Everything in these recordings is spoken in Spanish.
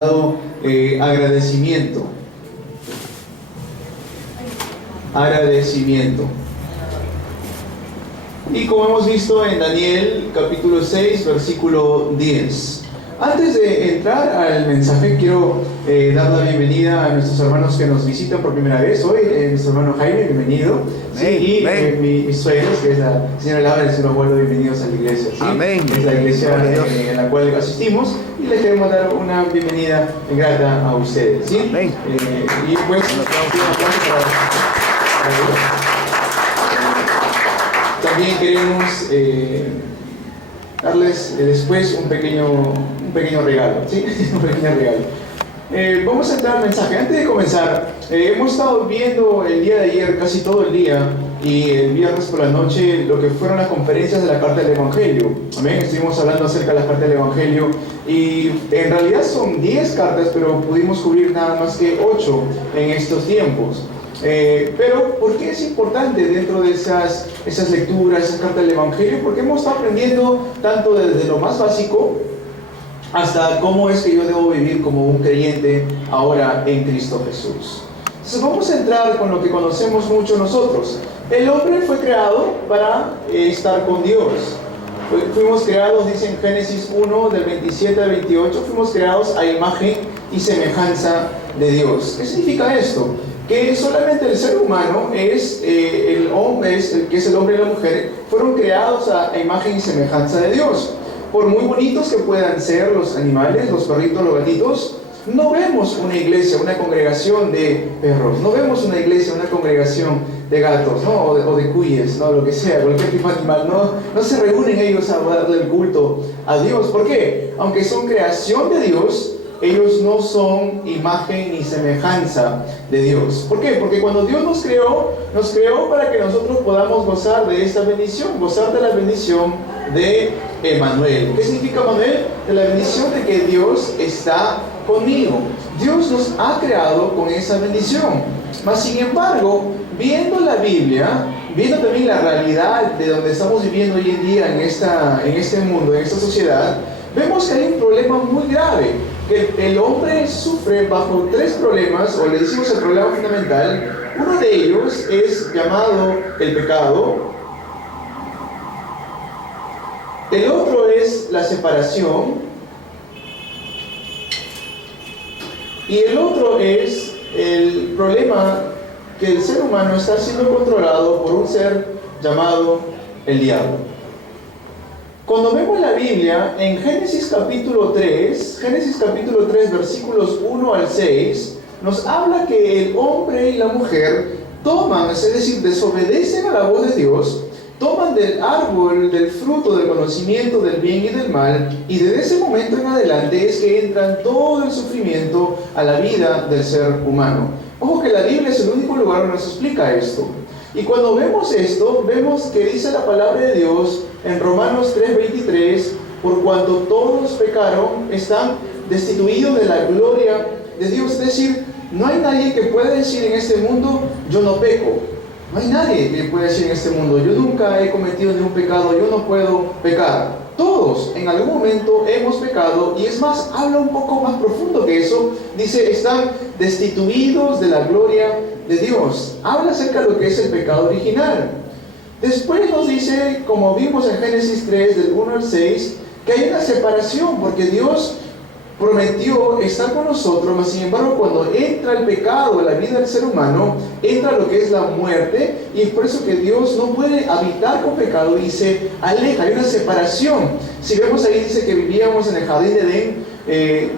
Agradecimiento. Agradecimiento. Y como hemos visto en Daniel capítulo 6, versículo 10. Antes de entrar al mensaje, quiero dar la bienvenida a nuestros hermanos que nos visitan por primera vez hoy. Nuestro hermano Jaime, bienvenido. Sí, y mis suegros, que es la señora Laura y el señor Osvaldo, bienvenidos a la iglesia. ¿Sí? Amén. Es la iglesia en la cual asistimos y les queremos dar una bienvenida grata a ustedes. ¿Sí? Amén. Y pues, un aplauso para Dios. También queremos darles después un pequeño regalo, ¿sí? Un pequeño regalo. Vamos a entrar al mensaje. Antes de comenzar, hemos estado viendo el día de ayer, casi todo el día, y el viernes por la noche, lo que fueron las conferencias de la Carta del Evangelio. Amén. Estuvimos hablando acerca de la Carta del Evangelio, y en realidad son 10 cartas, pero pudimos cubrir nada más que 8 en estos tiempos. Pero, ¿por qué es importante dentro de esas lecturas, esas cartas del Evangelio? Porque hemos estado aprendiendo tanto desde lo más básico hasta cómo es que yo debo vivir como un creyente ahora en Cristo Jesús. Entonces vamos a entrar con lo que conocemos mucho nosotros. El hombre fue creado para estar con Dios. Fuimos creados, dice en Génesis 1, del 27 al 28, fuimos creados a imagen y semejanza de Dios. ¿Qué significa esto? Que solamente el ser humano es el hombre, que es el hombre y la mujer, fueron creados a imagen y semejanza de Dios. Por muy bonitos que puedan ser los animales, los perritos, los gatitos, no vemos una iglesia, una congregación de perros, no vemos una iglesia, una congregación de gatos, ¿no? o de cuyes, ¿no? Lo que sea, cualquier tipo de animal, no se reúnen ellos a darle el culto a Dios. ¿Por qué? Aunque son creación de Dios, ellos no son imagen ni semejanza de Dios. ¿Por qué? Porque cuando Dios nos creó para que nosotros podamos gozar de esta bendición, gozar de la bendición de Emmanuel. ¿Qué significa Emmanuel? De la bendición de que Dios está conmigo. Dios nos ha creado con esa bendición. Mas sin embargo, viendo la Biblia, viendo también la realidad de donde estamos viviendo hoy en día en este mundo, en esta sociedad, vemos que hay un problema muy grave. El hombre sufre bajo 3 problemas, o le decimos el problema fundamental. Uno de ellos es llamado el pecado. El otro es la separación. Y el otro es el problema que el ser humano está siendo controlado por un ser llamado el diablo. Cuando vemos la Biblia, en Génesis capítulo 3, versículos 1 al 6, nos habla que el hombre y la mujer toman, es decir, desobedecen a la voz de Dios, toman del árbol, del fruto del conocimiento del bien y del mal, y desde ese momento en adelante es que entran todo el sufrimiento a la vida del ser humano. Ojo que la Biblia es el único lugar donde nos explica esto. Y cuando vemos esto, vemos que dice la palabra de Dios en Romanos 3:23, por cuanto todos pecaron, están destituidos de la gloria de Dios. Es decir, no hay nadie que pueda decir en este mundo, yo no peco. No hay nadie que pueda decir en este mundo, yo nunca he cometido ningún pecado, yo no puedo pecar. Todos en algún momento hemos pecado, y es más, habla un poco más profundo que eso. Dice, están destituidos de la gloria de Dios. Habla acerca de lo que es el pecado original. Después nos dice, como vimos en Génesis 3, del 1 al 6, que hay una separación, porque Dios prometió estar con nosotros, mas sin embargo cuando entra el pecado en la vida del ser humano, entra lo que es la muerte, y es por eso que Dios no puede habitar con pecado y se aleja, hay una separación. Si vemos ahí, dice que vivíamos en el jardín de Edén,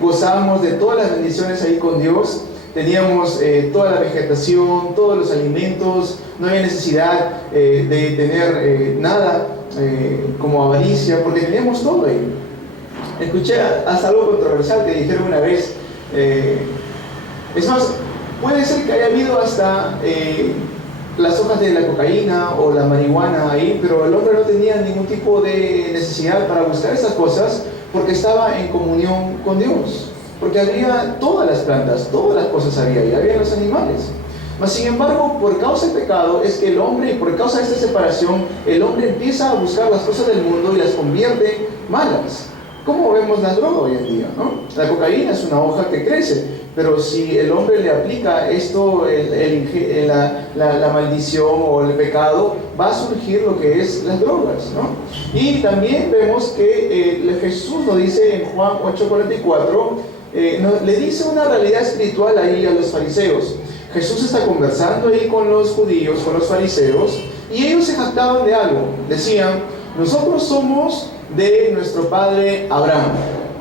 gozábamos de todas las bendiciones ahí con Dios, teníamos toda la vegetación, todos los alimentos, no había necesidad de tener nada como avaricia, porque teníamos todo ahí. Escuché hasta algo controversial que dijeron una vez. Es más, puede ser que haya habido hasta las hojas de la cocaína o la marihuana ahí, pero el hombre no tenía ningún tipo de necesidad para buscar esas cosas porque estaba en comunión con Dios. Porque había todas las plantas, todas las cosas había, y había los animales. Mas sin embargo, por causa del pecado, es que el hombre, y por causa de esta separación, el hombre empieza a buscar las cosas del mundo y las convierte malas. ¿Cómo vemos la droga hoy en día, no? La cocaína es una hoja que crece, pero si el hombre le aplica esto, la maldición o el pecado, va a surgir lo que es las drogas, ¿no? Y también vemos que Jesús nos dice en Juan 8:44, le dice una realidad espiritual ahí a los fariseos. Jesús está conversando ahí con los judíos, con los fariseos, y ellos se jactaban de algo. Decían, nosotros somos de nuestro padre Abraham,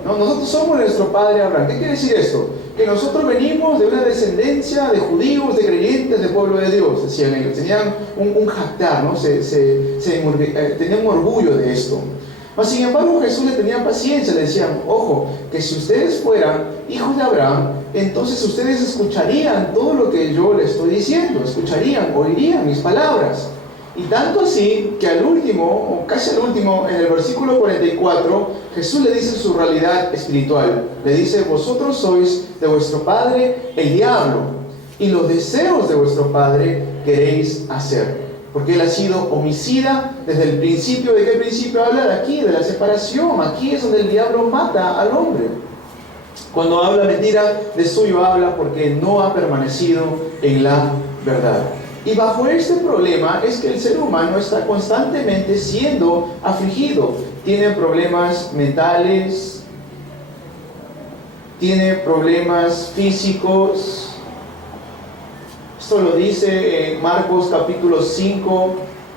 ¿no? Nosotros somos de nuestro padre Abraham. ¿Qué quiere decir esto? Que nosotros venimos de una descendencia de judíos, de creyentes, del pueblo de Dios, decían ellos. Tenían un jactar, ¿no? Tenían un orgullo de esto. Mas sin embargo Jesús le tenía paciencia, le decían, ojo, que si ustedes fueran hijos de Abraham, entonces ustedes escucharían todo lo que yo les estoy diciendo, escucharían, oirían mis palabras. Y tanto así que al último, o casi al último, en el versículo 44, Jesús le dice su realidad espiritual. Le dice, vosotros sois de vuestro padre el diablo, y los deseos de vuestro padre queréis hacer. Porque él ha sido homicida desde el principio. ¿De qué principio habla? De aquí, de la separación. Aquí es donde el diablo mata al hombre. Cuando habla mentira, de suyo habla porque no ha permanecido en la verdad. Y bajo este problema es que el ser humano está constantemente siendo afligido. Tiene problemas mentales, tiene problemas físicos. Esto lo dice en Marcos capítulo 5,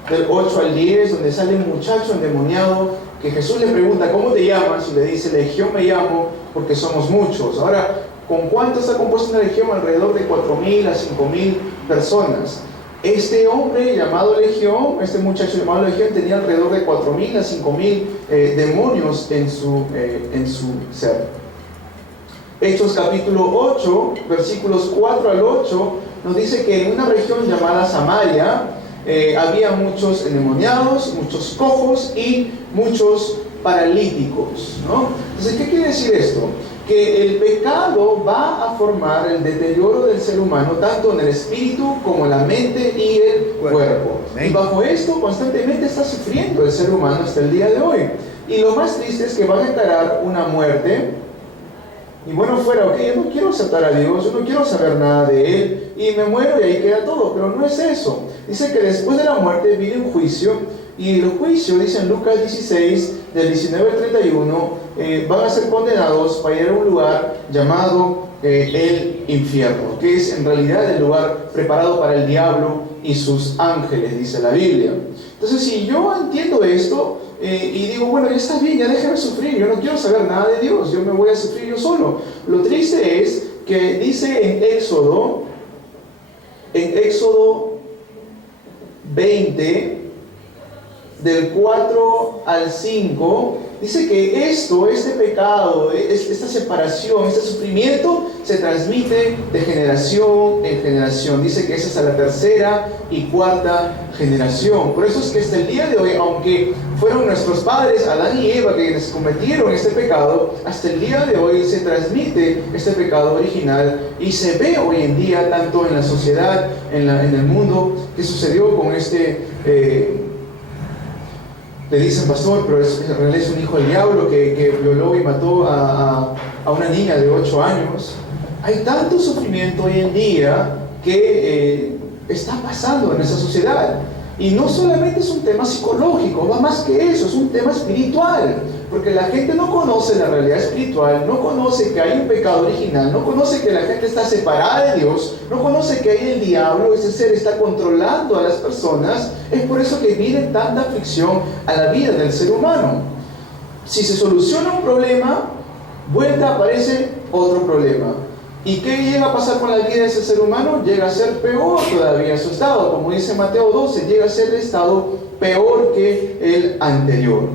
del 8 al 10, donde sale un muchacho endemoniado que Jesús le pregunta, ¿cómo te llamas? Y le dice, Legión me llamo porque somos muchos. Ahora, ¿con cuánto está compuesta una legión? Alrededor de 4,000 a 5,000 personas. Este hombre llamado Legión, este muchacho llamado Legión, tenía alrededor de 4,000 a 5,000 demonios en su ser. Hechos capítulo 8, versículos 4 al 8, nos dice que en una región llamada Samaria había muchos endemoniados, muchos cojos y muchos paralíticos, ¿no? Entonces, ¿qué quiere decir esto? Que el pecado va a formar el deterioro del ser humano, tanto en el espíritu como en la mente y el cuerpo. Y bajo esto constantemente está sufriendo el ser humano hasta el día de hoy. Y lo más triste es que van a encarar una muerte. Y bueno, fuera, ok, yo no quiero aceptar a Dios, yo no quiero saber nada de Él, y me muero y ahí queda todo, pero no es eso. Dice que después de la muerte viene un juicio, y el juicio, dice en Lucas 16, del 19 al 31, van a ser condenados para ir a un lugar llamado el infierno, que es en realidad el lugar preparado para el diablo y sus ángeles, dice la Biblia. Entonces, si yo entiendo esto, y digo, bueno, ya está bien, ya déjame sufrir, yo no quiero saber nada de Dios, yo me voy a sufrir yo solo. Lo triste es que dice en Éxodo 20, del 4 al 5, dice que este pecado, esta separación, este sufrimiento se transmite de generación en generación. Dice que es hasta la tercera y cuarta generación. Por eso es que hasta el día de hoy, aunque fueron nuestros padres, Adán y Eva, quienes cometieron este pecado, hasta el día de hoy se transmite este pecado original y se ve hoy en día, tanto en la sociedad, en el mundo, que sucedió con le dicen pastor, pero en realidad es un hijo del diablo que violó y mató a una niña de 8 años. Hay tanto sufrimiento hoy en día que está pasando en esa sociedad. Y no solamente es un tema psicológico, va más que eso, es un tema espiritual. Porque la gente no conoce la realidad espiritual, no conoce que hay un pecado original, no conoce que la gente está separada de Dios, no conoce que hay el diablo, ese ser está controlando a las personas. Es por eso que viene tanta aflicción a la vida del ser humano. Si se soluciona un problema, vuelta aparece otro problema. ¿Y qué llega a pasar con la vida de ese ser humano? Llega a ser peor todavía su estado. Como dice Mateo 12, llega a ser el estado peor que el anterior.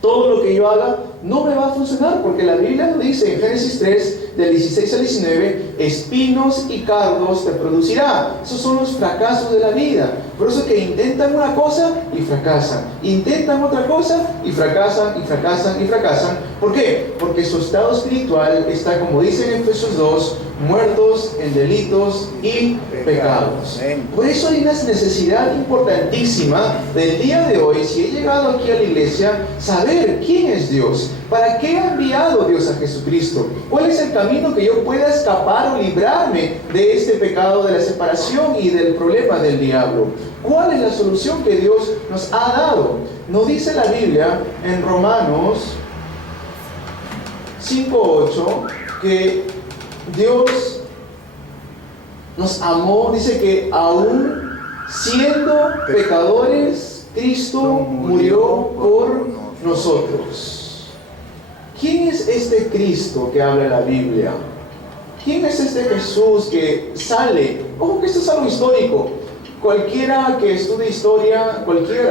Todo lo que yo haga no me va a funcionar, porque la Biblia nos dice en Génesis 3, del 16 al 19, espinos y cardos te producirá. Esos son los fracasos de la vida. Por eso que intentan una cosa y fracasan, intentan otra cosa y fracasan, y fracasan, y fracasan. ¿Por qué? Porque su estado espiritual está, como dice en Efesios 2, muertos en delitos y pecados. Por eso hay una necesidad importantísima del día de hoy, si he llegado aquí a la iglesia, saber quién es Dios, ¿Para qué ha enviado Dios a Jesucristo? ¿Cuál es el camino que yo pueda escapar o librarme de este pecado de la separación y del problema del diablo? ¿Cuál es la solución que Dios nos ha dado? Nos dice la Biblia en Romanos 5:8 que Dios nos amó, dice que aún siendo pecadores, Cristo murió por nosotros. ¿Quién es este Cristo que habla la Biblia? ¿Quién es este Jesús que sale? Ojo que esto es algo histórico. Cualquiera que estudie historia,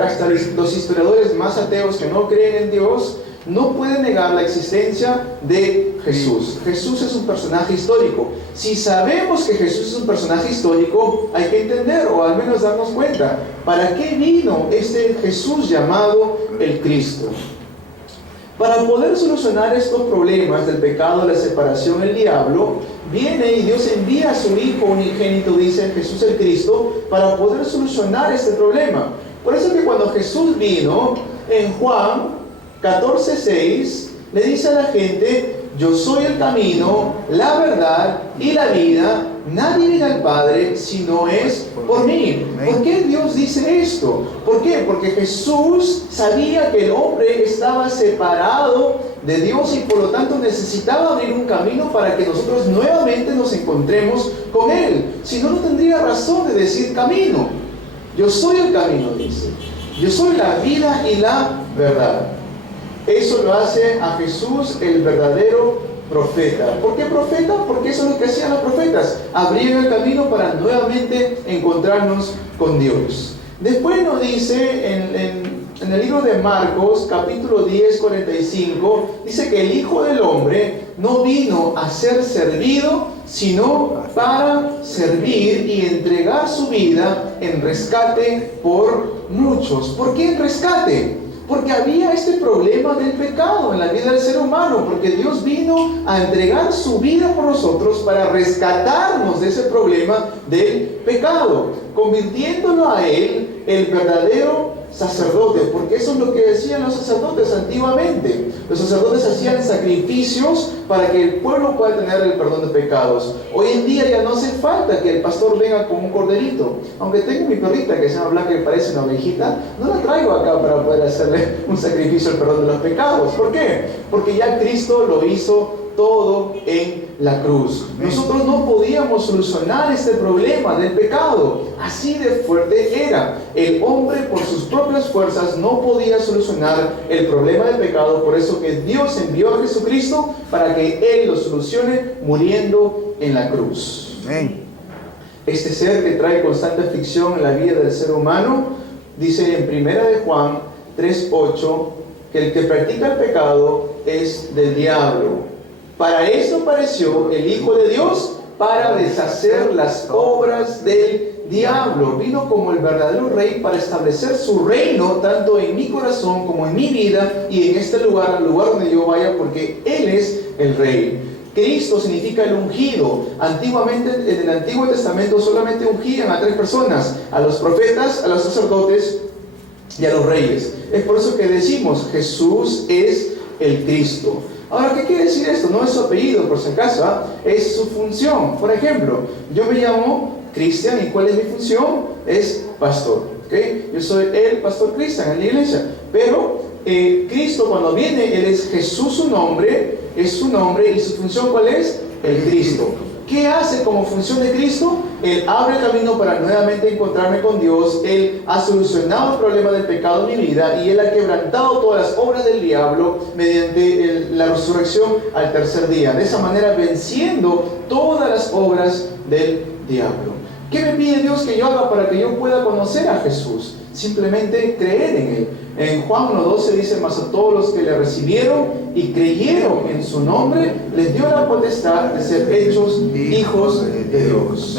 hasta los historiadores más ateos que no creen en Dios, no puede negar la existencia de Jesús. Jesús es un personaje histórico. Si sabemos que Jesús es un personaje histórico, hay que entender, o al menos darnos cuenta, ¿para qué vino este Jesús llamado el Cristo? Para poder solucionar estos problemas del pecado, la separación, el diablo, viene y Dios envía a su Hijo unigénito, dice Jesús el Cristo, para poder solucionar este problema. Por eso que cuando Jesús vino, en Juan 14:6, le dice a la gente: yo soy el camino, la verdad y la vida. Nadie viene al Padre si no es por mí. ¿Por qué Dios dice esto? ¿Por qué? Porque Jesús sabía que el hombre estaba separado de Dios y por lo tanto necesitaba abrir un camino para que nosotros nuevamente nos encontremos con Él. Si no, no tendría razón de decir camino. Yo soy el camino, dice. Yo soy la vida y la verdad. Eso lo hace a Jesús el verdadero profeta. ¿Por qué profeta? Porque eso es lo que hacían los profetas. Abrían el camino para nuevamente encontrarnos con Dios. Después nos dice en el libro de Marcos, capítulo 10, 45, dice que el Hijo del Hombre no vino a ser servido, sino para servir y entregar su vida en rescate por muchos. ¿Por qué en rescate? Porque había este problema del pecado en la vida del ser humano, porque Dios vino a entregar su vida por nosotros para rescatarnos de ese problema del pecado, convirtiéndolo a Él el verdadero sacerdote, porque eso es lo que decían los sacerdotes antiguamente. Los sacerdotes hacían sacrificios para que el pueblo pueda tener el perdón de pecados. Hoy en día ya no hace falta que el pastor venga con un corderito. Aunque tengo mi perrita que se llama Blanca, que parece una ovejita, no la traigo acá para poder hacerle un sacrificio al perdón de los pecados. ¿Por qué? Porque ya Cristo lo hizo todo en la cruz. Nosotros no podíamos solucionar este problema del pecado. Así de fuerte era. El hombre por sus propias fuerzas no podía solucionar el problema del pecado. Por eso que Dios envió a Jesucristo para que Él lo solucione muriendo en la cruz. Este ser que trae constante aflicción en la vida del ser humano, dice en 1 de Juan 3:8 que el que practica el pecado es del diablo. Para eso apareció el Hijo de Dios, para deshacer las obras del diablo. Vino como el verdadero rey para establecer su reino, tanto en mi corazón como en mi vida y en este lugar, al lugar donde yo vaya, porque Él es el rey. Cristo significa el ungido. Antiguamente, en el Antiguo Testamento, solamente ungían a 3 personas: a los profetas, a los sacerdotes y a los reyes. Es por eso que decimos, Jesús es el Cristo. Ahora, ¿qué quiere decir esto? No es su apellido, por si acaso, es su función. Por ejemplo, yo me llamo Cristian, ¿y cuál es mi función? Es pastor, ¿okay? Yo soy el pastor Cristian en la iglesia. Pero Cristo, cuando viene, Él es Jesús, su nombre, es su nombre, y su función, ¿cuál es? El Cristo. ¿Qué hace como función de Cristo? Él abre el camino para nuevamente encontrarme con Dios. Él ha solucionado el problema del pecado en mi vida y Él ha quebrantado todas las obras del diablo mediante la resurrección al tercer día. De esa manera venciendo todas las obras del diablo. ¿Qué me pide Dios que yo haga para que yo pueda conocer a Jesús? Simplemente creer en Él. En Juan 1:12 dice: mas a todos los que le recibieron y creyeron en su nombre, les dio la potestad de ser hechos hijos de Dios.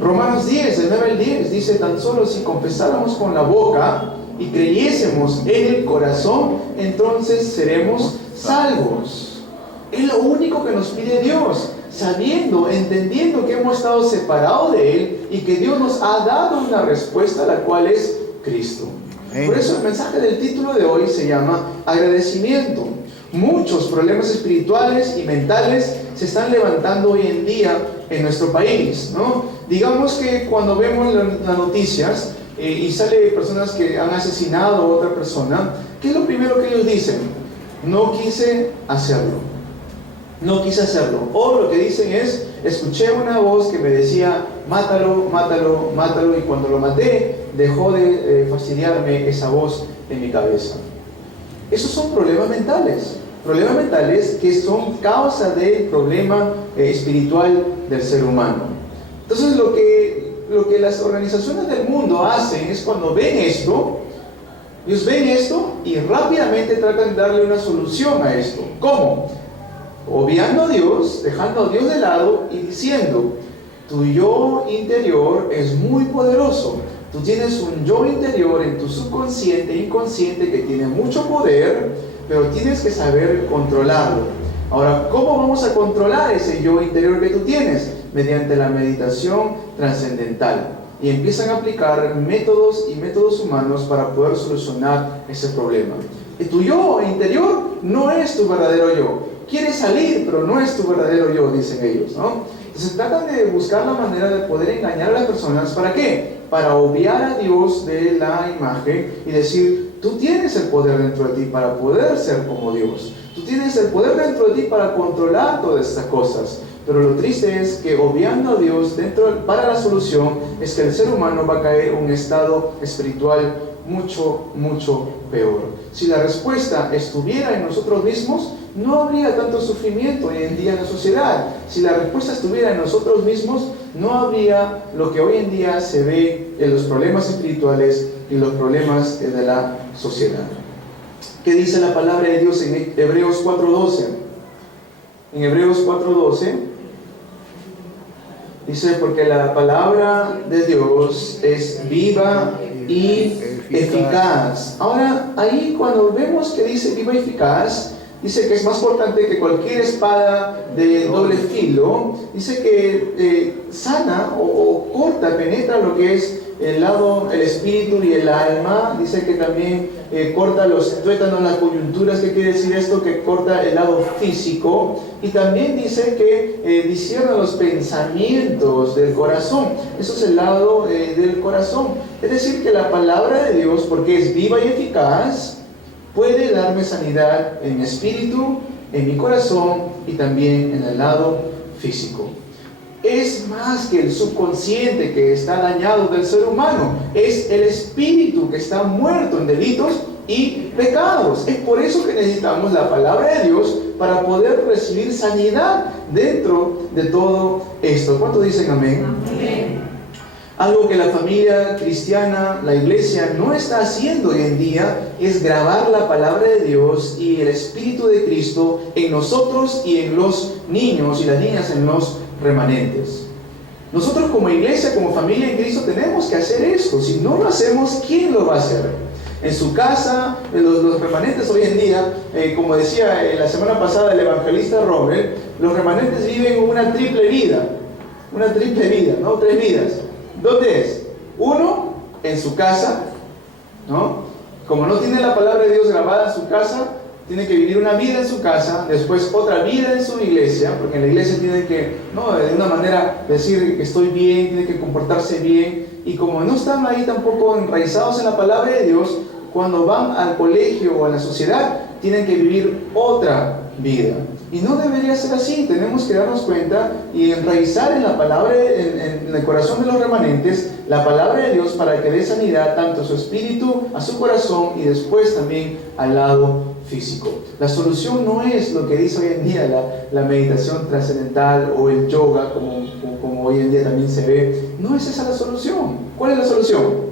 Romanos 10, del 9 al 10 dice: tan solo si confesáramos con la boca y creyésemos en el corazón, entonces seremos salvos. Es lo único que nos pide Dios, sabiendo, entendiendo que hemos estado separados de Él y que Dios nos ha dado una respuesta, la cual es Cristo. Por eso el mensaje del título de hoy se llama agradecimiento. Muchos problemas espirituales y mentales se están levantando hoy en día en nuestro país, ¿no? Digamos que cuando vemos las noticias y sale personas que han asesinado a otra persona, ¿qué es lo primero que ellos dicen? No quise hacerlo. No quise hacerlo. O lo que dicen es, escuché una voz que me decía, mátalo, mátalo, mátalo, y cuando lo maté, dejó de fastidiarme esa voz en mi cabeza. Esos son problemas mentales que son causa del problema espiritual del ser humano. Entonces lo que las organizaciones del mundo hacen es cuando ven esto, ellos ven esto y rápidamente tratan de darle una solución a esto. ¿Cómo? Obviando a Dios, dejando a Dios de lado y diciendo, tu yo interior es muy poderoso. Tú tienes un yo interior en tu subconsciente e inconsciente que tiene mucho poder, pero tienes que saber controlarlo. Ahora, ¿cómo vamos a controlar ese yo interior que tú tienes? Mediante la meditación trascendental. Y empiezan a aplicar métodos humanos para poder solucionar ese problema. Y tu yo interior no es tu verdadero yo. Quiere salir, pero no es tu verdadero yo, dicen ellos, ¿no? Entonces tratan de buscar la manera de poder engañar a las personas. ¿Para qué? Para obviar a Dios de la imagen y decir, tú tienes el poder dentro de ti para poder ser como Dios. Tú tienes el poder dentro de ti para controlar todas estas cosas. Pero lo triste es que obviando a Dios para la solución es que el ser humano va a caer en un estado espiritual mucho, mucho peor. Si la respuesta estuviera en nosotros mismos, no habría tanto sufrimiento hoy en día en la sociedad. Si la respuesta estuviera en nosotros mismos, no habría lo que hoy en día se ve en los problemas espirituales y los problemas de la sociedad. ¿Qué dice la palabra de Dios en Hebreos 4:12? En Hebreos 4:12 dice, porque la palabra de Dios es viva y eficaz. Ahora, ahí cuando vemos que dice viva y eficaz, dice que es más cortante que cualquier espada de doble filo. Dice que sana o corta, penetra lo que es el espíritu y el alma. Dice que también corta los tuétanos, las coyunturas. ¿Qué quiere decir esto? Que corta el lado físico. Y también dice que discierne los pensamientos del corazón. Eso es el lado del corazón. Es decir, que la palabra de Dios, porque es viva y eficaz, puede darme sanidad en mi espíritu, en mi corazón y también en el lado físico. Es más que el subconsciente que está dañado del ser humano, es el espíritu que está muerto en delitos y pecados. Es por eso que necesitamos la palabra de Dios para poder recibir sanidad dentro de todo esto. ¿Cuántos dicen amén? Amén. Algo que la familia cristiana, la iglesia, no está haciendo hoy en día es grabar la palabra de Dios y el Espíritu de Cristo en nosotros y en los niños y las niñas, en los remanentes. Nosotros como iglesia, como familia en Cristo, tenemos que hacer esto. Si no lo hacemos, ¿quién lo va a hacer? En su casa, los remanentes hoy en día, como decía la semana pasada el evangelista Robert, los remanentes viven una triple vida, ¿no? 3 vidas. ¿Dónde es? Uno, en su casa, ¿no? Como no tiene la palabra de Dios grabada en su casa, tiene que vivir una vida en su casa, después otra vida en su iglesia, porque en la iglesia tiene que, ¿no?, de una manera decir que estoy bien, tiene que comportarse bien, y como no están ahí tampoco enraizados en la palabra de Dios, cuando van al colegio o a la sociedad, tienen que vivir otra vida. Y no debería ser así. Tenemos que darnos cuenta y enraizar en la palabra, en el corazón de los remanentes, la palabra de Dios para que dé sanidad tanto a su espíritu, a su corazón y después también al lado físico. La solución no es lo que dice hoy en día la meditación trascendental o el yoga, como hoy en día también se ve. No es esa la solución. ¿Cuál es la solución?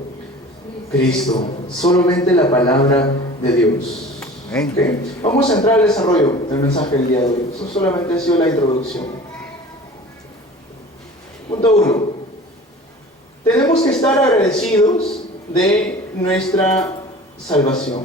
Cristo. Solamente la palabra de Dios. Okay. Vamos a entrar al desarrollo del mensaje del día de hoy. Eso solamente ha sido la introducción. Punto 1. Tenemos que estar agradecidos de nuestra salvación.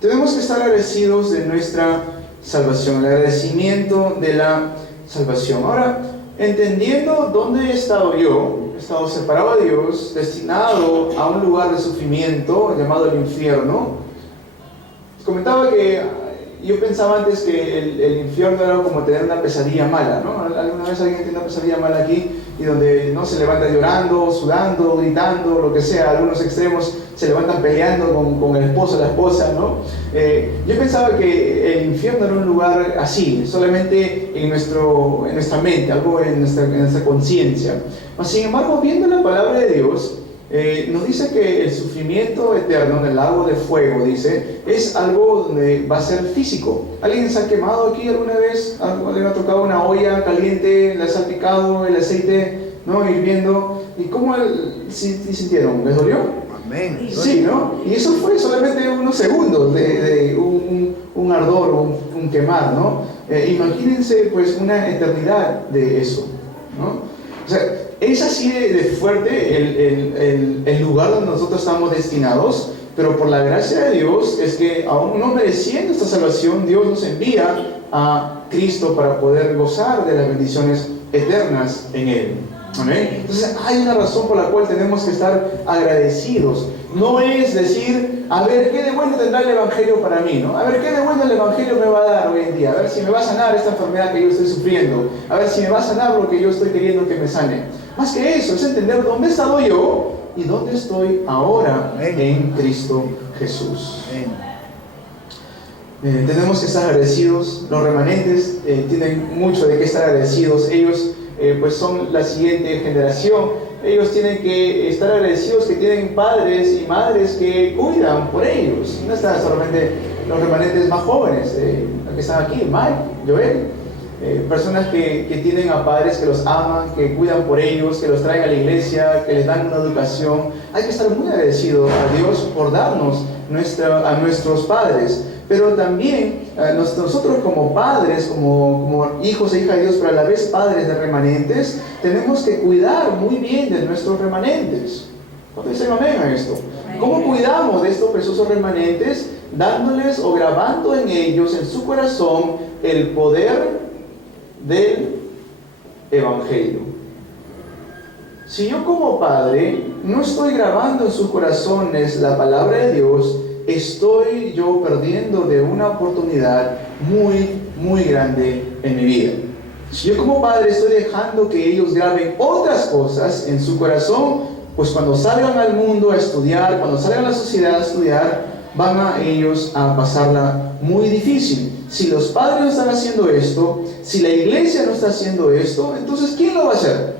Tenemos que estar agradecidos de nuestra salvación, el agradecimiento de la salvación. Ahora, entendiendo dónde he estado yo, he estado separado de Dios, destinado a un lugar de sufrimiento llamado el infierno, comentaba que yo pensaba antes que el infierno era como tener una pesadilla mala, ¿no? ¿Alguna vez alguien tiene una pesadilla mala aquí y donde no se levanta llorando, sudando, gritando, lo que sea? Algunos extremos se levantan peleando con el esposo, la esposa, ¿no? Yo pensaba que el infierno era un lugar así, solamente en nuestra mente, algo en nuestra conciencia. Sin embargo, viendo la palabra de Dios, nos dice que el sufrimiento eterno en el lago de fuego, dice, es algo donde va a ser físico. ¿Alguien se ha quemado aquí alguna vez? ¿Alguien ha tocado una olla caliente, le ha salpicado el aceite, ¿no? Hirviendo? ¿Y cómo sintieron? ¿Les dolió? Amén. Sí, ¿no? Y eso fue solamente unos segundos de un ardor, un quemar, ¿no? Imagínense pues una eternidad de eso, ¿no? O sea, es así de fuerte el lugar donde nosotros estamos destinados, pero por la gracia de Dios es que aún no mereciendo esta salvación, Dios nos envía a Cristo para poder gozar de las bendiciones eternas en Él. Amén. Entonces hay una razón por la cual tenemos que estar agradecidos. No es decir, a ver, ¿qué de bueno tendrá el Evangelio para mí? ¿No? A ver, ¿qué de bueno el Evangelio me va a dar hoy en día? A ver si me va a sanar esta enfermedad que yo estoy sufriendo. A ver si me va a sanar lo que yo estoy queriendo que me sane. Más que eso, es entender dónde he estado yo y dónde estoy ahora en Cristo Jesús. Tenemos que estar agradecidos. Los remanentes tienen mucho de qué estar agradecidos. Ellos pues son la siguiente generación. Ellos tienen que estar agradecidos que tienen padres y madres que cuidan por ellos. No están solamente los remanentes más jóvenes, que están aquí, Mike, Joel, personas que tienen a padres que los aman, que cuidan por ellos, que los traen a la iglesia, que les dan una educación. Hay que estar muy agradecidos a Dios por darnos a nuestros padres. Pero también nosotros como padres, como hijos e hijas de Dios, pero a la vez padres de remanentes, tenemos que cuidar muy bien de nuestros remanentes. ¿Cuántos dicen amén a esto? ¿Cómo cuidamos de estos preciosos remanentes? Dándoles o grabando en ellos, en su corazón, el poder del Evangelio. Si yo como padre no estoy grabando en sus corazones la palabra de Dios, estoy yo perdiendo de una oportunidad muy, muy grande en mi vida. Si yo como padre estoy dejando que ellos graben otras cosas en su corazón, pues cuando salgan al mundo a estudiar, cuando salgan a la sociedad a estudiar, van a ellos a pasarla muy difícil. Si los padres no están haciendo esto, si la iglesia no está haciendo esto, entonces ¿quién lo va a hacer?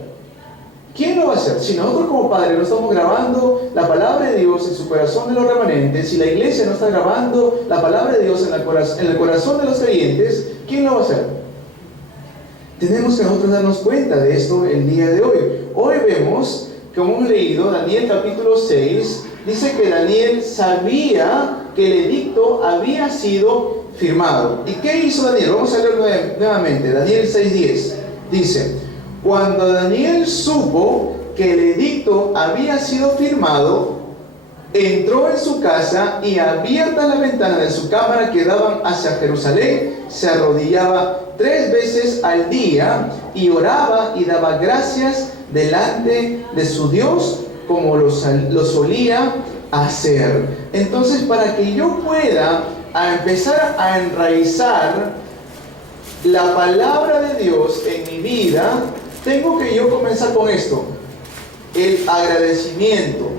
¿Quién lo va a hacer? Si nosotros como padres no estamos grabando la palabra de Dios en su corazón de los remanentes, si la iglesia no está grabando la palabra de Dios en el corazón de los creyentes, ¿quién lo va a hacer? Tenemos que nosotros darnos cuenta de esto el día de hoy. Hoy vemos, como hemos leído, Daniel capítulo 6, dice que Daniel sabía que el edicto había sido firmado. ¿Y qué hizo Daniel? Vamos a leerlo nuevamente. Daniel 6:10 dice: cuando Daniel supo que el edicto había sido firmado, entró en su casa y abiertas las ventanas de su cámara que daban hacia Jerusalén, se arrodillaba 3 veces al día y oraba y daba gracias delante de su Dios como lo solía hacer. Entonces, para que yo pueda empezar a enraizar la palabra de Dios en mi vida, tengo que yo comenzar con esto: el agradecimiento.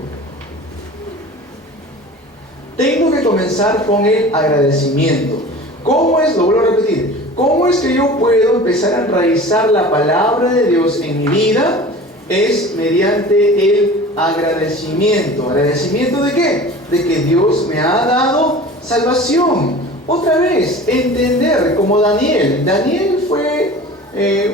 Tengo que comenzar con el agradecimiento. ¿Cómo es? Lo vuelvo a repetir. ¿Cómo es que yo puedo empezar a enraizar la palabra de Dios en mi vida? Es mediante el agradecimiento. ¿Agradecimiento de qué? De que Dios me ha dado salvación. Otra vez, entender como Daniel. Daniel fue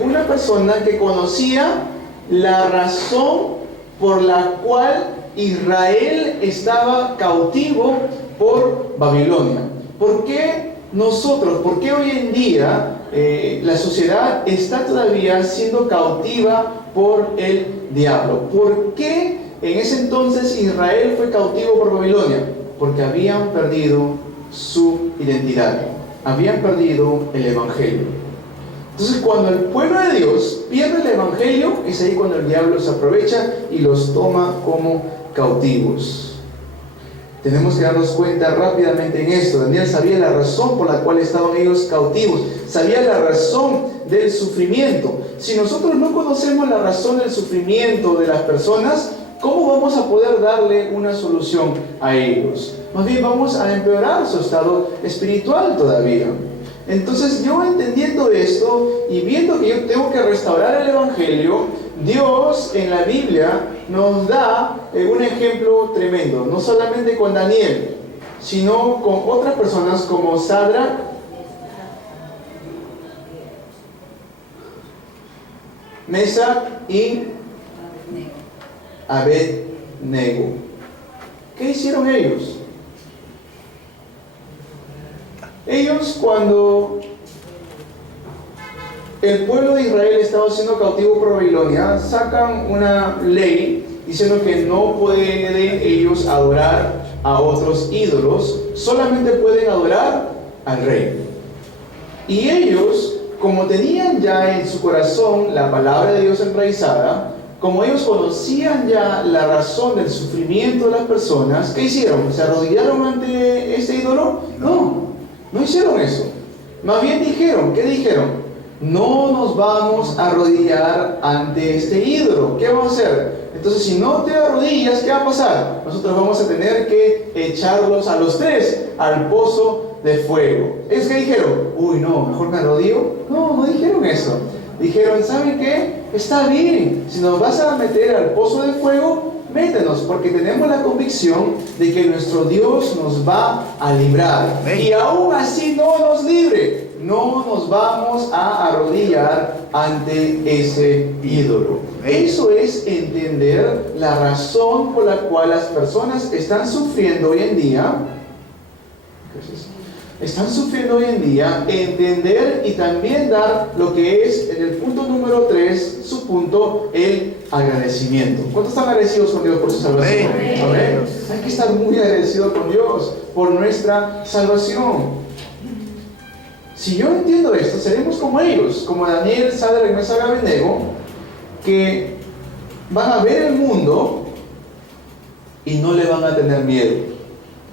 una persona que conocía la razón por la cual Israel estaba cautivo por Babilonia. ¿Por qué hoy en día la sociedad está todavía siendo cautiva por el diablo? ¿Por qué en ese entonces Israel fue cautivo por Babilonia? Porque habían perdido su identidad, habían perdido el Evangelio. Entonces, cuando el pueblo de Dios pierde el Evangelio, es ahí cuando el diablo se aprovecha y los toma como cautivos. Tenemos que darnos cuenta rápidamente en esto. Daniel sabía la razón por la cual estaban ellos cautivos, sabía la razón del sufrimiento. Si nosotros no conocemos la razón del sufrimiento de las personas, ¿cómo vamos a poder darle una solución a ellos? Más bien vamos a empeorar su estado espiritual todavía. Entonces, yo entendiendo esto y viendo que yo tengo que restaurar el Evangelio, Dios en la Biblia nos da un ejemplo tremendo, no solamente con Daniel, sino con otras personas como Sadrach, Mesach y Abednego. ¿Qué hicieron ellos? Ellos, cuando el pueblo de Israel estaba siendo cautivo por Babilonia, sacan una ley diciendo que no pueden ellos adorar a otros ídolos, solamente pueden adorar al rey. Y ellos, como tenían ya en su corazón la palabra de Dios enraizada, como ellos conocían ya la razón del sufrimiento de las personas, ¿qué hicieron? ¿Se arrodillaron ante ese ídolo? No hicieron eso. Más bien dijeron, ¿qué dijeron? No nos vamos a arrodillar ante este ídolo. ¿Qué vamos a hacer? Entonces, si no te arrodillas, ¿qué va a pasar? Nosotros vamos a tener que echarlos a los tres al pozo de fuego. ¿Es que dijeron? Uy, no, mejor me arrodillo. No dijeron eso. Dijeron, ¿saben qué? Está bien, si nos vas a meter al pozo de fuego, métenos, porque tenemos la convicción de que nuestro Dios nos va a librar. Y aún así no nos libre, no nos vamos a arrodillar ante ese ídolo. Eso es entender la razón por la cual las personas están sufriendo hoy en día. Entender y también dar lo que es en el punto número 3, su punto, el agradecimiento. ¿Cuántos están agradecidos con Dios por su salvación? Amén. Hay que estar muy agradecidos con Dios por nuestra salvación. Si yo entiendo esto, seremos como ellos, como Daniel, Sadrach, Mesach y Abednego, que van a ver el mundo y no le van a tener miedo.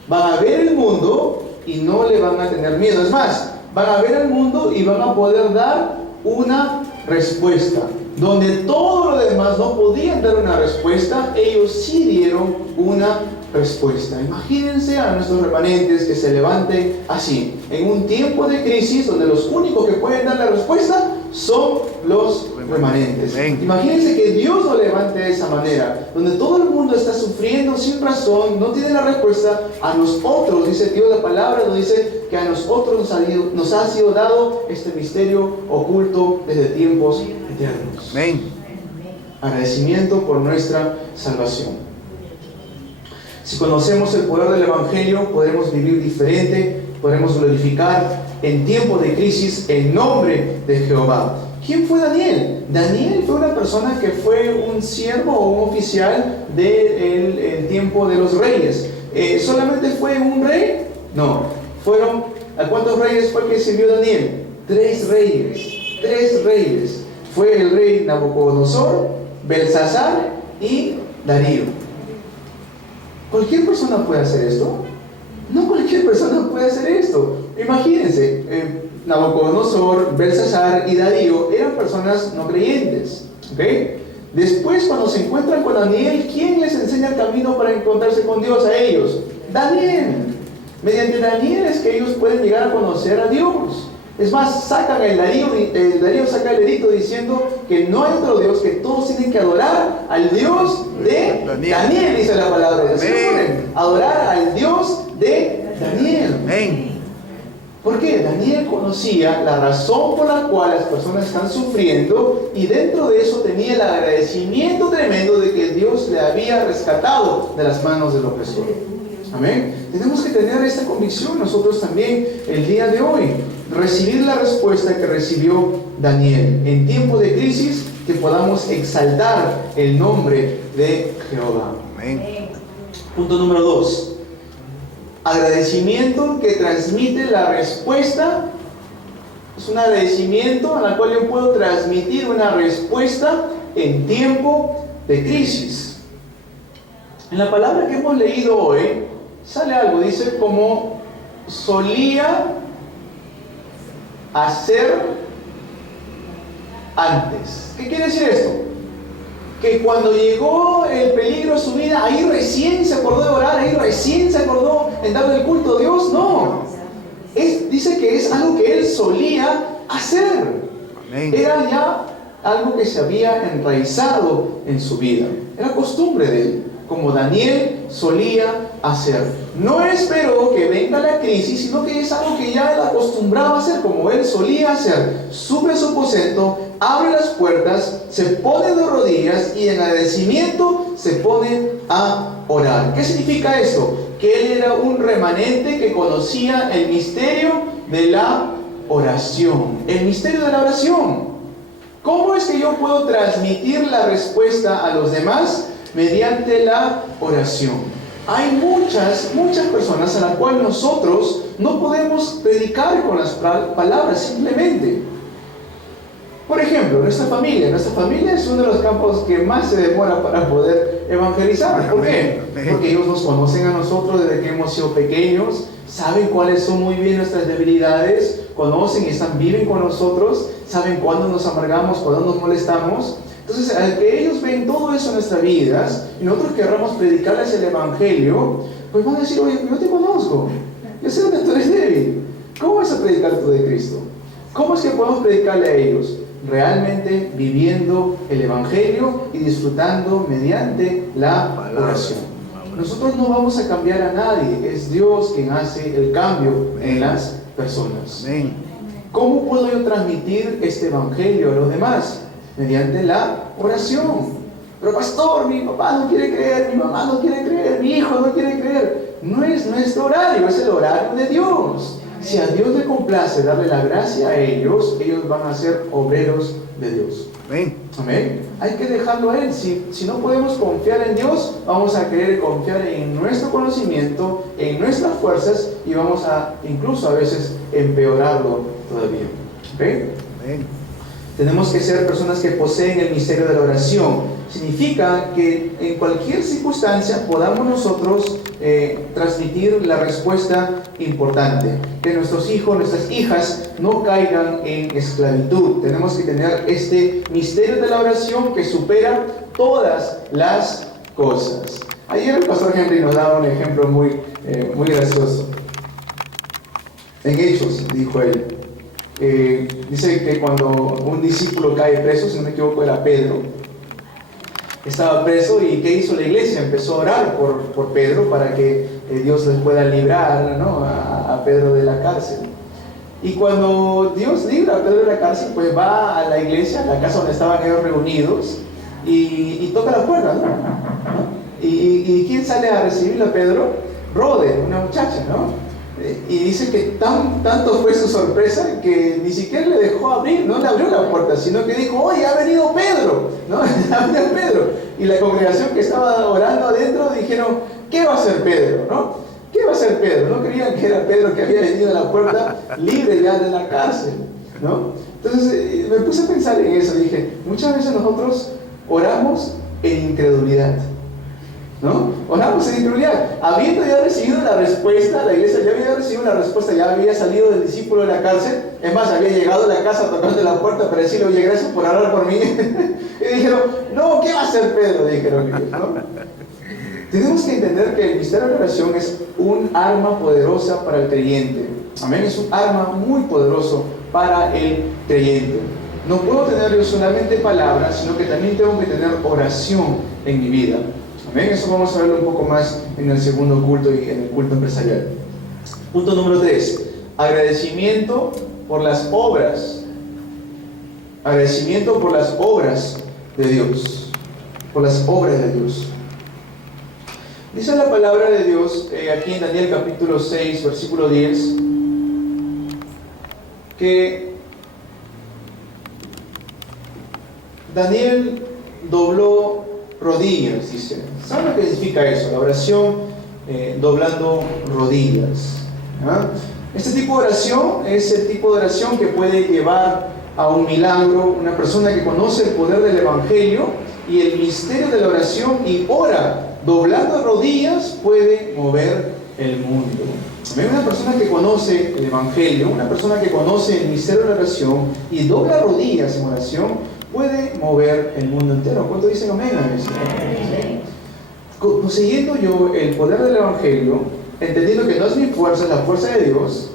Van a ver el mundo y no le van a tener miedo. Es más, van a ver el mundo y van a poder dar una respuesta. Donde todo lo demás no podían dar una respuesta, ellos sí dieron una respuesta. Imagínense a nuestros remanentes que se levanten así, en un tiempo de crisis donde los únicos que pueden dar la respuesta son los remanentes. Imagínense que Dios lo levante de esa manera, donde todo el mundo está sufriendo sin razón, no tiene la respuesta. A nosotros, dice Dios, la palabra nos dice que a nosotros nos ha sido dado este misterio oculto desde tiempos eternos. Agradecimiento por nuestra salvación. Si conocemos el poder del Evangelio, podremos vivir diferente, podremos glorificar en tiempos de crisis el nombre de Jehová. ¿Quién fue Daniel? Daniel fue una persona que fue un siervo o un oficial del tiempo de los reyes. ¿Solamente fue un rey? No. ¿A cuántos reyes fue que sirvió Daniel? 3 reyes. Fue el rey Nabucodonosor, Belsasar y Darío. ¿Cualquier persona puede hacer esto? No cualquier persona puede hacer esto. Imagínense, Nabucodonosor, Belsasar y Darío eran personas no creyentes. ¿Okay? Después, cuando se encuentran con Daniel, ¿quién les enseña el camino para encontrarse con Dios a ellos? Daniel. Mediante Daniel es que ellos pueden llegar a conocer a Dios. Es más, sacan el Darío saca el edicto diciendo que no hay otro Dios, que todos tienen que adorar al Dios de Daniel, dice la palabra de Dios. Adorar al Dios de Daniel. ¿Por qué? Daniel conocía la razón por la cual las personas están sufriendo, y dentro de eso tenía el agradecimiento tremendo de que Dios le había rescatado de las manos del opresor. Amén. Tenemos que tener esta convicción nosotros también el día de hoy. Recibir la respuesta que recibió Daniel. En tiempo de crisis, que podamos exaltar el nombre de Jehová. Amén. Punto número 2. Agradecimiento que transmite la respuesta. Es un agradecimiento a la cual yo puedo transmitir una respuesta en tiempo de crisis. En la palabra que hemos leído hoy, sale algo, dice como solía hacer antes. ¿Qué quiere decir esto? Que cuando llegó el peligro a su vida, ahí recién se acordó de orar, ahí recién se acordó en darle el culto a Dios. No, dice que es algo que él solía hacer. Amén. Era ya algo que se había enraizado en su vida, era costumbre de él, como Daniel solía hacer. No esperó que venga la crisis, sino que es algo que ya él acostumbraba a hacer, como él solía hacer. Sube a su aposento, abre las puertas, se pone de rodillas y en agradecimiento se pone a orar. ¿Qué significa esto? Que él era un remanente que conocía el misterio de la oración. El misterio de la oración. ¿Cómo es que yo puedo transmitir la respuesta a los demás? Mediante la oración. Hay muchas personas a las cuales nosotros no podemos predicar con las palabras simplemente. Por ejemplo, nuestra familia es uno de los campos que más se demora para poder evangelizar. ¿Por qué? Porque ellos nos conocen a nosotros desde que hemos sido pequeños, saben cuáles son muy bien nuestras debilidades, conocen y viven con nosotros, saben cuándo nos amargamos, cuándo nos molestamos. Entonces, al que ellos ven todo eso en nuestras vidas y nosotros querramos predicarles el Evangelio, pues van a decir: oye, yo te conozco, yo sé dónde tú eres débil. ¿Cómo vas a predicar tú de Cristo? ¿Cómo es que podemos predicarle a ellos? Realmente viviendo el Evangelio y disfrutando mediante la oración. Nosotros no vamos a cambiar a nadie, es Dios quien hace el cambio en las personas. Amén. ¿Cómo puedo yo transmitir este Evangelio a los demás? Mediante la oración. Pero pastor, mi papá no quiere creer, mi mamá no quiere creer, mi hijo no quiere creer. No es nuestro horario, es el horario de Dios. Si a Dios le complace darle la gracia a ellos, ellos van a ser obreros de Dios. Amén. Amén. Hay que dejarlo a Él. Si no podemos confiar en Dios, vamos a querer confiar en nuestro conocimiento, en nuestras fuerzas, y vamos a incluso a veces empeorarlo todavía. ¿Okay? Amén. Tenemos que ser personas que poseen el misterio de la oración. Significa que en cualquier circunstancia podamos nosotros transmitir la respuesta importante. Que nuestros hijos, nuestras hijas no caigan en esclavitud. Tenemos que tener este misterio de la oración que supera todas las cosas. Ayer el pastor Henry nos daba un ejemplo muy gracioso. En Hechos, dijo él. Dice que cuando un discípulo cae preso, si no me equivoco era Pedro, estaba preso, y ¿qué hizo la iglesia? Empezó a orar por Pedro para que Dios les pueda librar, ¿no?, a Pedro de la cárcel. Y cuando Dios libra a Pedro de la cárcel, pues va a la iglesia, a la casa donde estaban ellos reunidos, y toca la puerta, ¿no? ¿Y quién sale a recibirlo a Pedro? Rode, una muchacha, ¿no? Y dice que tanto fue su sorpresa que ni siquiera le dejó abrir, no le abrió la puerta, sino que dijo: oye, ha venido Pedro, ¿no? Ha venido Pedro. Y la congregación que estaba orando adentro dijeron: ¿qué va a hacer Pedro, no? ¿Qué va a hacer Pedro? No creían que era Pedro que había venido a la puerta libre ya de la cárcel, ¿no? Entonces me puse a pensar en eso. Dije: muchas veces nosotros oramos en incredulidad, ¿no? Oramos en incredulidad, habiendo ya recibido la respuesta. La iglesia ya había recibido la respuesta, ya había salido del discípulo de la cárcel. Es más, había llegado a la casa tocando la puerta para decirle: oye, gracias por orar por mí. Y dijeron: no, ¿qué va a hacer Pedro? Dijeron ellos, ¿no? Tenemos que entender que el misterio de la oración es un arma poderosa para el creyente. Amén, es un arma muy poderoso para el creyente. No puedo tener yo solamente palabras, sino que también tengo que tener oración en mi vida. Amén, eso vamos a verlo un poco más en el segundo culto y en el culto empresarial. Punto número 3, agradecimiento por las obras. Agradecimiento por las obras de Dios. Por las obras de Dios. Dice la palabra de Dios aquí en Daniel capítulo 6, versículo 10, que Daniel dobló rodillas, dice. ¿Saben lo que significa eso? La oración doblando rodillas. ¿Ah? Este tipo de oración es el tipo de oración que puede llevar a un milagro. Una persona que conoce el poder del Evangelio y el misterio de la oración y ora doblando rodillas puede mover el mundo. Una persona que conoce el Evangelio, una persona que conoce el misterio de la oración y dobla rodillas en oración, puede mover el mundo entero. ¿Cuánto dicen amén a eso? Consiguiendo yo el poder del Evangelio, entendiendo que no es mi fuerza, es la fuerza de Dios,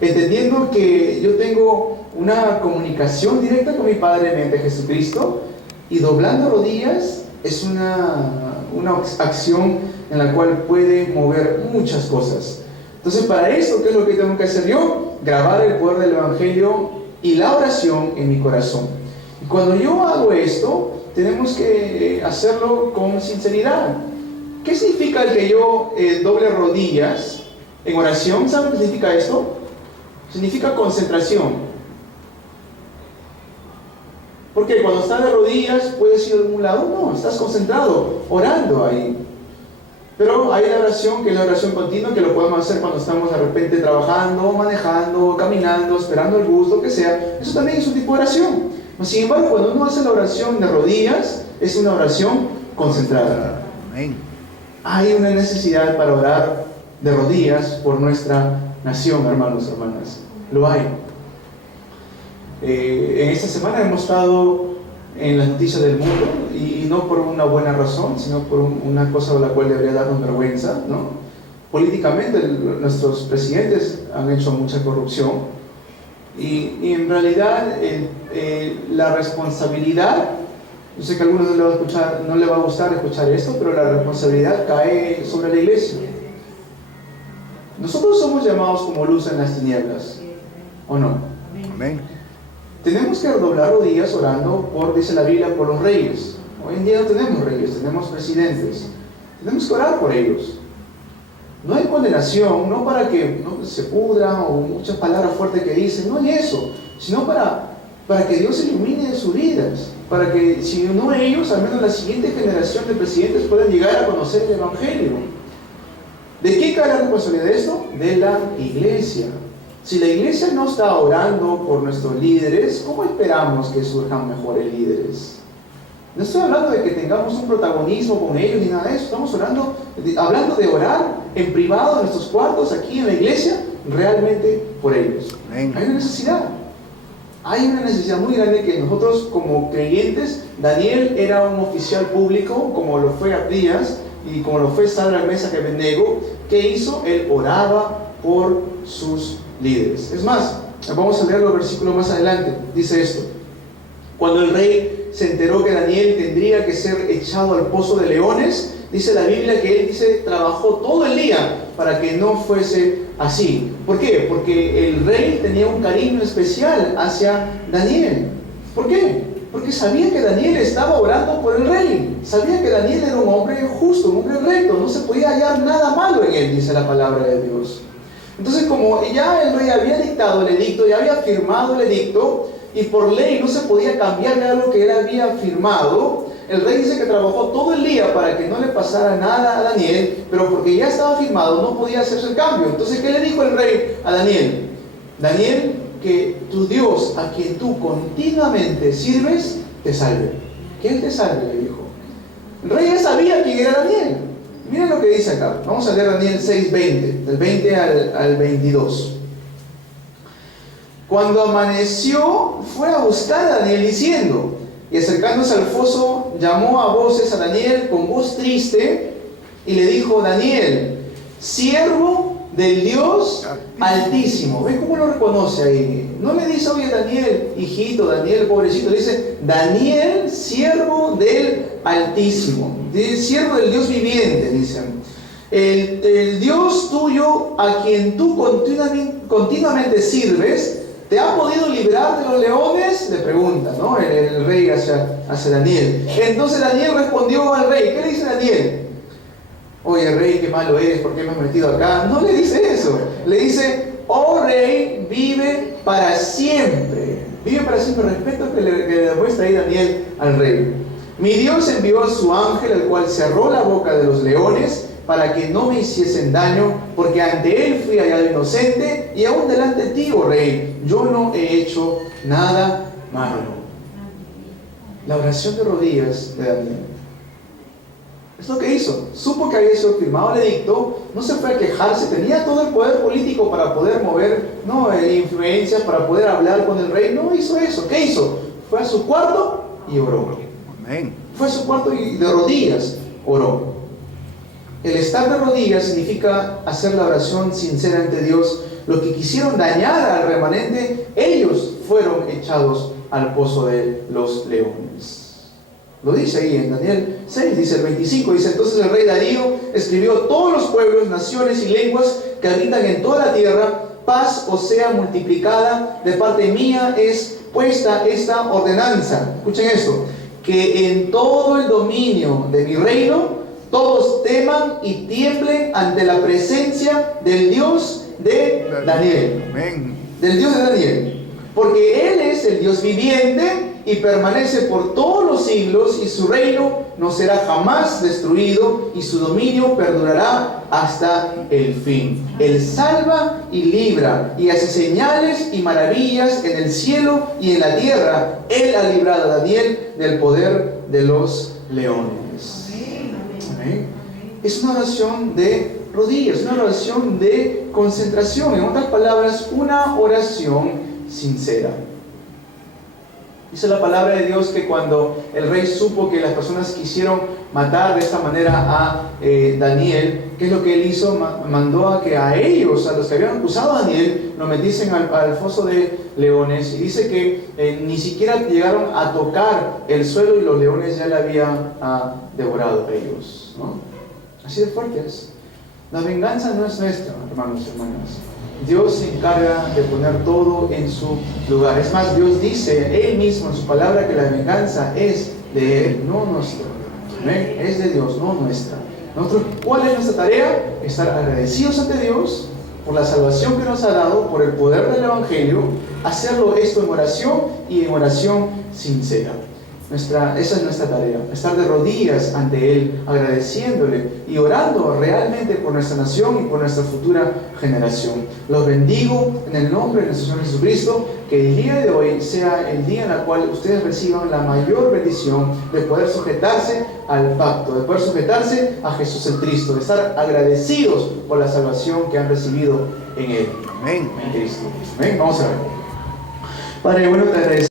entendiendo que yo tengo una comunicación directa con mi Padre mediante Jesucristo, y doblando rodillas es una acción en la cual puede mover muchas cosas. Entonces, para esto, ¿qué es lo que tengo que hacer yo? Grabar el poder del Evangelio y la oración en mi corazón. Y cuando yo hago esto, tenemos que hacerlo con sinceridad. ¿Qué significa el que yo doble rodillas en oración? ¿Saben qué significa esto? Significa concentración. Porque cuando estás de rodillas, puedes ir a algún lado. No, estás concentrado, orando ahí. Pero hay la oración, que es la oración continua, que lo podemos hacer cuando estamos de repente trabajando, manejando, caminando, esperando el bus, lo que sea. Eso también es un tipo de oración. Sin embargo, cuando uno hace la oración de rodillas, es una oración concentrada. Amén. Hay una necesidad para orar de rodillas por nuestra nación, hermanos y hermanas. Lo hay. En esta semana hemos estado en las noticias del mundo, y no por una buena razón, sino por una cosa a la cual debería darnos vergüenza, ¿no? Políticamente nuestros presidentes han hecho mucha corrupción, y en realidad la responsabilidad, yo sé que a algunos no les va a gustar escuchar esto, pero la responsabilidad cae sobre la iglesia. Nosotros somos llamados como luz en las tinieblas, ¿o no? Amén. Tenemos que doblar rodillas orando por, dice la Biblia, por los reyes. Hoy en día no tenemos reyes, tenemos presidentes. Tenemos que orar por ellos. No hay condenación, no para que no se pudra o muchas palabras fuertes que dicen, no hay eso, sino para que Dios ilumine sus vidas, para que, si no ellos, al menos la siguiente generación de presidentes puedan llegar a conocer el Evangelio. ¿De qué cae la responsabilidad de esto? De la iglesia. Si la iglesia no está orando por nuestros líderes, ¿cómo esperamos que surjan mejores líderes? No estoy hablando de que tengamos un protagonismo con ellos ni nada de eso. Estamos hablando de orar en privado, en nuestros cuartos, aquí en la iglesia, realmente por ellos. Amén. Hay una necesidad. Hay una necesidad muy grande que nosotros como creyentes, Daniel era un oficial público, como lo fue Abdías y como lo fue Sadrach, Mesach y Abednego. ¿Qué hizo? Él oraba por sus líderes. Es más, vamos a leer los versículos más adelante. Dice esto: cuando el rey se enteró que Daniel tendría que ser echado al pozo de leones, dice la Biblia que él trabajó todo el día para que no fuese así. ¿Por qué? Porque el rey tenía un cariño especial hacia Daniel. ¿Por qué? Porque sabía que Daniel estaba orando por el rey. Sabía que Daniel era un hombre justo, un hombre recto. No se podía hallar nada malo en él, dice la palabra de Dios. Entonces, como ya el rey había dictado el edicto, ya había firmado el edicto, y por ley no se podía cambiar de algo que él había firmado, el rey dice que trabajó todo el día para que no le pasara nada a Daniel, pero porque ya estaba firmado no podía hacerse el cambio. Entonces, ¿qué le dijo el rey a Daniel? Daniel, que tu Dios, a quien tú continuamente sirves, te salve. Que Él te salve, le dijo. El rey ya sabía quién era Daniel. Miren lo que dice acá. Vamos a leer Daniel 6:20, del 20 al 22. Cuando amaneció, fue a buscar a Daniel diciendo, y acercándose al foso, llamó a voces a Daniel con voz triste, y le dijo: Daniel, siervo del Dios Altísimo. ¿Ves cómo lo reconoce ahí? No le dice: oye, Daniel, hijito, Daniel, pobrecito. Le dice: Daniel, siervo del Altísimo, siervo del Dios viviente, dicen. El Dios tuyo, a quien tú continuamente sirves, ¿te ha podido librar de los leones? Le pregunta, ¿no? El rey hacia Daniel. Entonces Daniel respondió al rey. ¿Qué le dice Daniel? Oye, rey, qué malo eres, ¿por qué me has metido acá? No le dice eso. Le dice: oh rey, vive para siempre. Vive para siempre. Respeto que le demuestra ahí Daniel al rey. Mi Dios envió a su ángel, el cual cerró la boca de los leones para que no me hiciesen daño, porque ante él fui hallado inocente, y aún delante de ti, oh rey, yo no he hecho nada malo. La oración de rodillas de Daniel. Es lo que hizo. Supo que había sido firmado el edicto, no se fue a quejarse, tenía todo el poder político para poder mover influencias, para poder hablar con el rey. No hizo eso. ¿Qué hizo? Fue a su cuarto y oró. Amén. Fue a su cuarto y de rodillas oró. El estar de rodillas significa hacer la oración sincera ante Dios. Lo que quisieron dañar al remanente, ellos fueron echados al pozo de los leones. Lo dice ahí en Daniel 6, dice el 25, dice: entonces el rey Darío escribió a todos los pueblos, naciones y lenguas que habitan en toda la tierra: paz os sea multiplicada, de parte mía es puesta esta ordenanza. Escuchen esto: que en todo el dominio de mi reino todos teman y tiemblen ante la presencia del Dios de Daniel. Amén. Del Dios de Daniel. Porque Él es el Dios viviente y permanece por todos los siglos, y su reino no será jamás destruido, y su dominio perdurará hasta el fin. Él salva y libra, y hace señales y maravillas en el cielo y en la tierra. Él ha librado a Daniel del poder de los leones. Amén. Es una oración de rodillas, una oración de concentración. En otras palabras, una oración sincera. Dice la palabra de Dios que cuando el rey supo que las personas quisieron matar de esta manera a Daniel, ¿qué es lo que él hizo? Mandó a que a ellos, a los que habían acusado a Daniel, lo metiesen al foso de leones. Y dice que ni siquiera llegaron a tocar el suelo y los leones ya le habían devorado a ellos, ¿no? Así de fuerte es. La venganza no es nuestra, hermanos y hermanas. Dios se encarga de poner todo en su lugar. Es más, Dios dice Él mismo en su palabra que la venganza es de Él, no nuestra. ¿Ven? Es de Dios, no nuestra. Nosotros, ¿cuál es nuestra tarea? Estar agradecidos ante Dios por la salvación que nos ha dado, por el poder del Evangelio, hacerlo esto en oración y en oración sincera. Esa es nuestra tarea, estar de rodillas ante Él, agradeciéndole y orando realmente por nuestra nación y por nuestra futura generación. Los bendigo en el nombre de nuestro Señor Jesucristo, que el día de hoy sea el día en el cual ustedes reciban la mayor bendición de poder sujetarse al pacto, de poder sujetarse a Jesús el Cristo, de estar agradecidos por la salvación que han recibido en Él. Amén. En Cristo. Amén. Vamos a ver. Padre, bueno, te agradecemos.